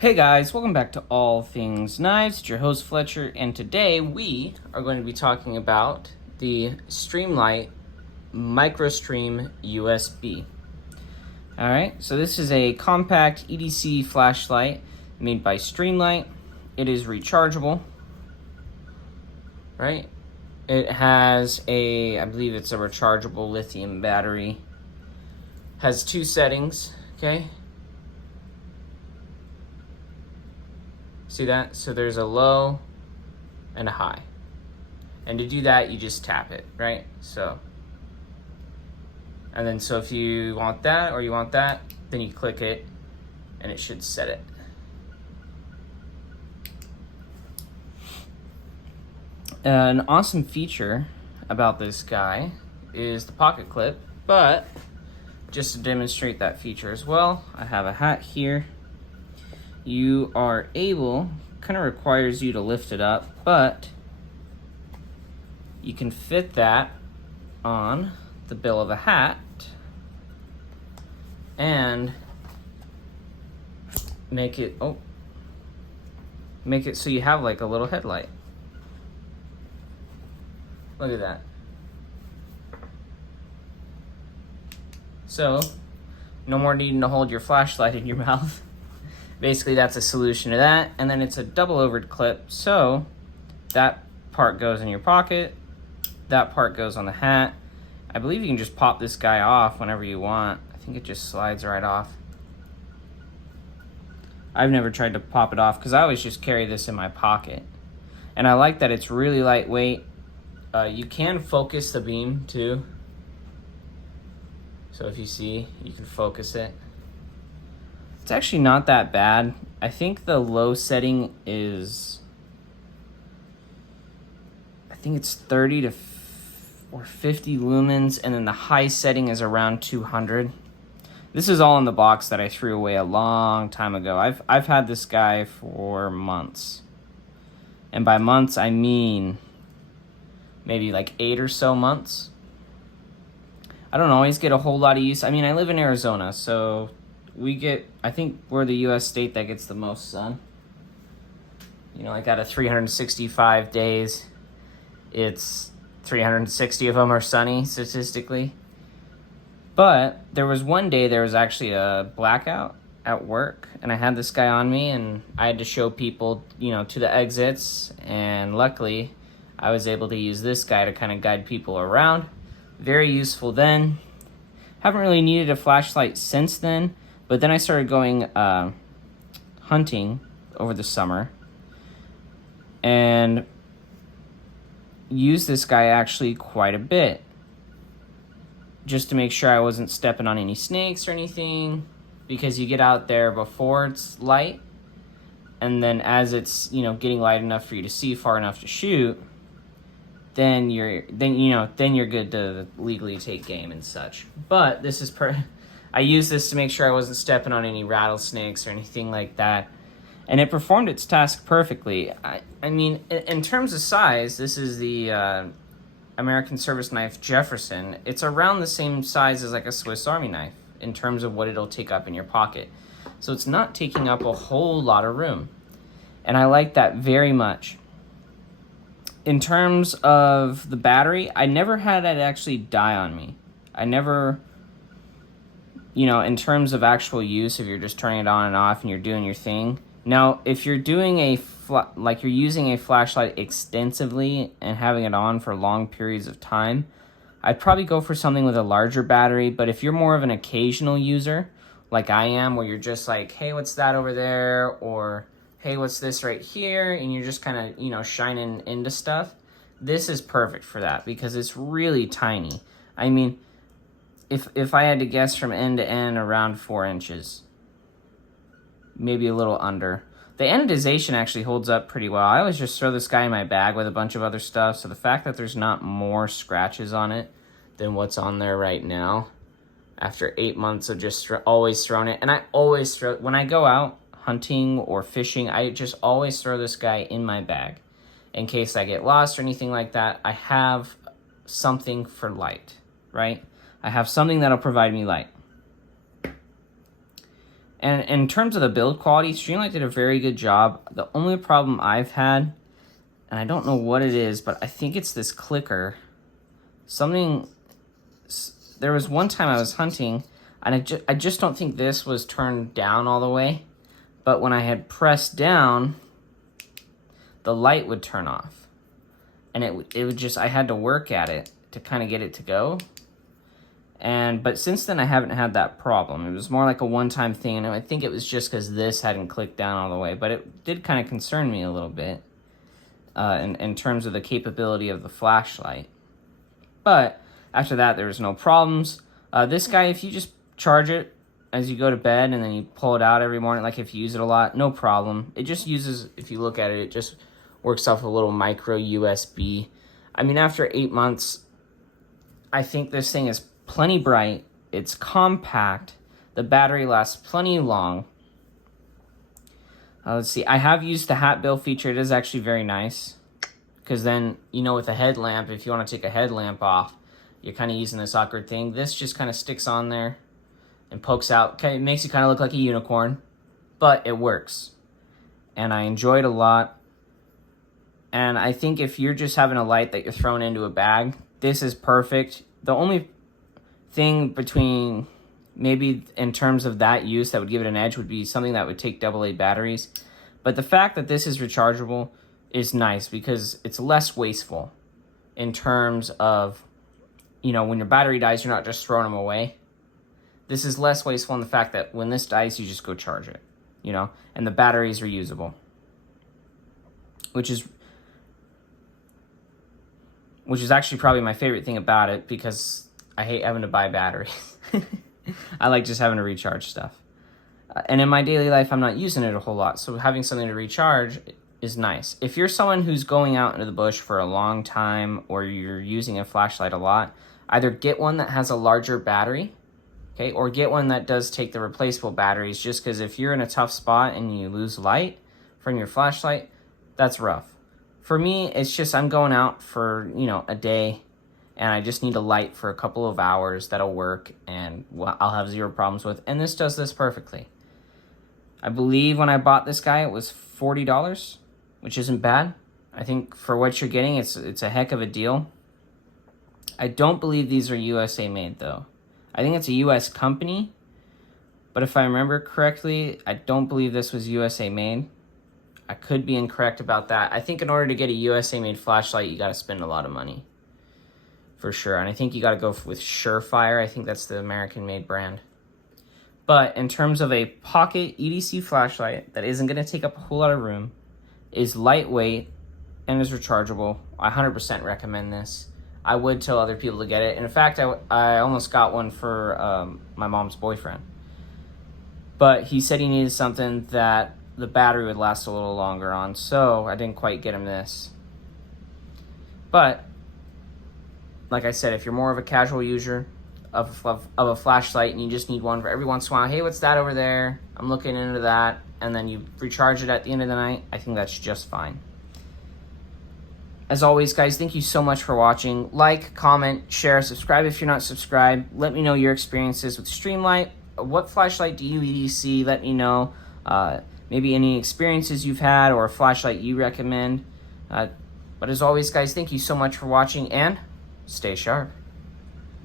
Hey guys, welcome back to All Things Knives. It's your host Fletcher, and today we are going to be talking about the Streamlight Microstream USB. Alright, so this is a compact EDC flashlight made by Streamlight. It is rechargeable, right? It has I believe it's a rechargeable lithium battery. Has two settings, okay? See that? So there's a low and a high. And to do that, you just tap it, right? So, and then so if you want that or you want that, then you click it and it should set it. An awesome feature about this guy is the pocket clip, but just to demonstrate that feature as well, I have a hat here. You are able, kind of requires you to lift it up, but you can fit that on the bill of a hat and make it so you have like a little headlight. Look at that. So, no more needing to hold your flashlight in your mouth. Basically, that's a solution to that. And then it's a double overed clip, so that part goes in your pocket, that part goes on the hat. I believe you can just pop this guy off whenever you want. I think it just slides right off. I've never tried to pop it off because I always just carry this in my pocket. And I like that it's really lightweight. You can focus the beam too. So if you see, you can focus it. It's actually not that bad. I think the low setting is, I think it's 30 or 50 lumens, and then the high setting is around 200. This is all in the box that I threw away a long time ago. I've had this guy for months. And by months, I mean maybe like 8 or so months. I don't always get a whole lot of use. I mean, I live in Arizona, so I think we're the U.S. state that gets the most sun. You know, like out of 365 days, it's 360 of them are sunny, statistically. But there was one day there was actually a blackout at work, and I had this guy on me, and I had to show people, you know, to the exits, and luckily, I was able to use this guy to kind of guide people around. Very useful then. Haven't really needed a flashlight since then. But then I started going hunting over the summer and used this guy actually quite a bit just to make sure I wasn't stepping on any snakes or anything, because you get out there before it's light, and then as it's, you know, getting light enough for you to see far enough to shoot, then you're good to legally take game and such. But this is I used this to make sure I wasn't stepping on any rattlesnakes or anything like that. And it performed its task perfectly. I mean, in terms of size, this is the American Service Knife Jefferson. It's around the same size as like a Swiss Army knife in terms of what it'll take up in your pocket. So it's not taking up a whole lot of room. And I like that very much. In terms of the battery, I never had it actually die on me. I never... You know, in terms of actual use, if you're just turning it on and off and you're doing your thing. Now, if you're doing you're using a flashlight extensively and having it on for long periods of time, I'd probably go for something with a larger battery. But if you're more of an occasional user, like I am, where you're just like, hey, what's that over there? Or, hey, what's this right here? And you're just kind of, you know, shining into stuff. This is perfect for that because it's really tiny. I mean, if I had to guess, from end to end, around 4 inches. Maybe a little under. The anodization actually holds up pretty well. I always just throw this guy in my bag with a bunch of other stuff, so the fact that there's not more scratches on it than what's on there right now, after 8 months of just always throwing it, and I always throw, when I go out hunting or fishing, I just always throw this guy in my bag. In case I get lost or anything like that, I have something for light, right? I have something that'll provide me light. And in terms of the build quality, Streamlight did a very good job. The only problem I've had, and I don't know what it is, but I think it's this clicker. There was one time I was hunting, and I just don't think this was turned down all the way. But when I had pressed down, the light would turn off. And it would just, I had to work at it to kind of get it to go. But since then, I haven't had that problem. It was more like a one-time thing, and I think it was just because this hadn't clicked down all the way. But it did kind of concern me a little bit in terms of the capability of the flashlight. But after that, there was no problems. This guy, if you just charge it as you go to bed and then you pull it out every morning, like if you use it a lot, no problem. It just uses, if you look at it, it just works off a little micro USB. I mean, after 8 months, I think this thing is plenty bright, it's compact, the battery lasts plenty long. Let's see, I have used the hat bill feature. It is actually very nice, because then, you know, with a headlamp, if you want to take a headlamp off, you're kind of using this awkward thing. This just kind of sticks on there and pokes out. It makes you kind of look like a unicorn, but it works. And I enjoy it a lot. And I think if you're just having a light that you're throwing into a bag, this is perfect. The only thing between, maybe in terms of that use that would give it an edge, would be something that would take AA batteries. But the fact that this is rechargeable is nice, because it's less wasteful in terms of, you know, when your battery dies, you're not just throwing them away. This is less wasteful in the fact that when this dies, you just go charge it, you know, and the battery is reusable, which is actually probably my favorite thing about it, because I hate having to buy batteries. I like just having to recharge stuff. And in my daily life, I'm not using it a whole lot, so having something to recharge is nice. If you're someone who's going out into the bush for a long time, or you're using a flashlight a lot, either get one that has a larger battery, okay, or get one that does take the replaceable batteries, just because if you're in a tough spot and you lose light from your flashlight, that's rough. For me, it's just I'm going out for, you know, a day, and I just need a light for a couple of hours that'll work, and I'll have zero problems with. And this does this perfectly. I believe when I bought this guy, it was $40, which isn't bad. I think for what you're getting, it's a heck of a deal. I don't believe these are USA made, though. I think it's a US company, but if I remember correctly, I don't believe this was USA made. I could be incorrect about that. I think in order to get a USA made flashlight, you got to spend a lot of money, for sure. And I think you got to go with Surefire. I think that's the American made brand. But in terms of a pocket EDC flashlight that isn't going to take up a whole lot of room, is lightweight, and is rechargeable, I 100% recommend this. I would tell other people to get it. And in fact, I almost got one for my mom's boyfriend. But he said he needed something that the battery would last a little longer on, so I didn't quite get him this. But, like I said, if you're more of a casual user of a flashlight and you just need one for every once in a while, hey, what's that over there? I'm looking into that, and then you recharge it at the end of the night, I think that's just fine. As always, guys, thank you so much for watching. Like, comment, share, subscribe if you're not subscribed. Let me know your experiences with Streamlight. What flashlight do you EDC? Let me know. Maybe any experiences you've had or a flashlight you recommend. But as always, guys, thank you so much for watching, and stay sharp.